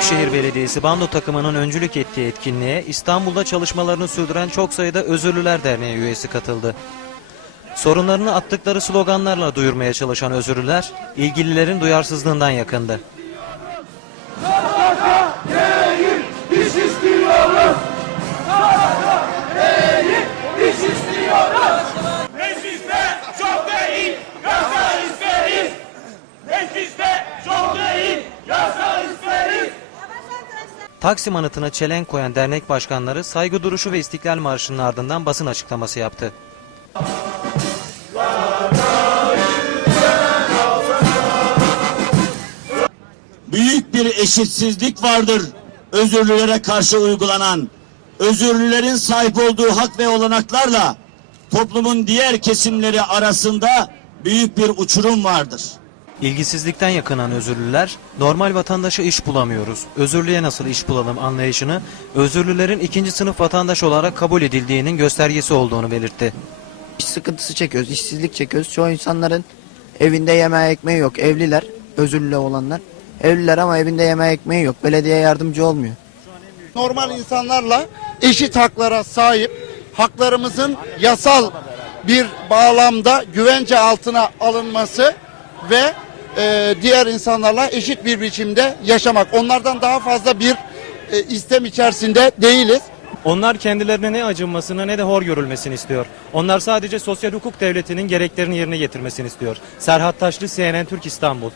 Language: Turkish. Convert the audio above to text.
Büyükşehir Belediyesi bando takımının öncülük ettiği etkinliğe İstanbul'da çalışmalarını sürdüren çok sayıda Özürlüler Derneği üyesi katıldı. Sorunlarını attıkları sloganlarla duyurmaya çalışan özürlüler, ilgililerin duyarsızlığından yakındı. Yasa isteriz. Mecliste çok değil, yasa isteriz. Taksim anıtına çelenk koyan dernek başkanları saygı duruşu ve İstiklal Marşı'nın ardından basın açıklaması yaptı. büyük bir eşitsizlik vardır özürlülere karşı uygulanan. Özürlülerin sahip olduğu hak ve olanaklarla toplumun diğer kesimleri arasında büyük bir uçurum vardır. İlgisizlikten yakınan özürlüler, normal vatandaşa iş bulamıyoruz, özürlüye nasıl iş bulalım anlayışını, özürlülerin ikinci sınıf vatandaş olarak kabul edildiğinin göstergesi olduğunu belirtti. İş sıkıntısı çekiyoruz, işsizlik çekiyoruz. Çoğu insanların evinde yemeği ekmeği yok. Evliler, özürlü olanlar. Evliler ama evinde yemeği ekmeği yok. Belediye yardımcı olmuyor. normal insanlarla eşit haklara sahip, haklarımızın yasal bir bağlamda güvence altına alınması ve e, diğer insanlarla eşit bir biçimde yaşamak. Onlardan daha fazla bir e, istem içerisinde değiliz. Onlar kendilerine ne acınmasını ne de hor görülmesini istiyor. Onlar sadece sosyal hukuk devletinin gereklerini yerine getirmesini istiyor. Serhat Taşlı CNN Türk İstanbul.